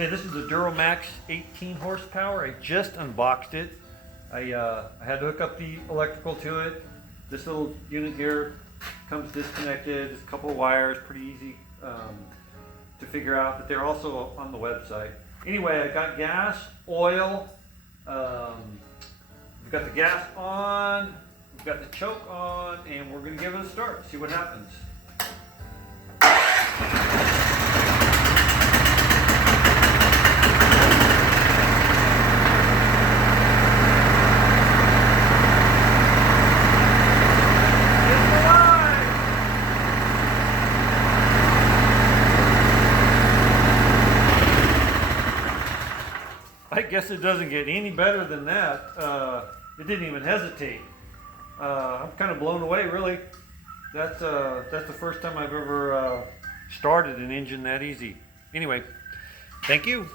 Okay, this is the DuroMax 18 horsepower. I just unboxed it. I had to hook up the electrical to it. This little unit here comes disconnected. There's a couple of wires, pretty easy to figure out, but they're also on the website. Anyway, I got gas, oil, we've got the gas on, we've got the choke on, and we're going to give it a start, see what happens. I guess it doesn't get any better than that. It didn't even hesitate. I'm kind of blown away, really. That's the first time I've ever started an engine that easy. Anyway, thank you.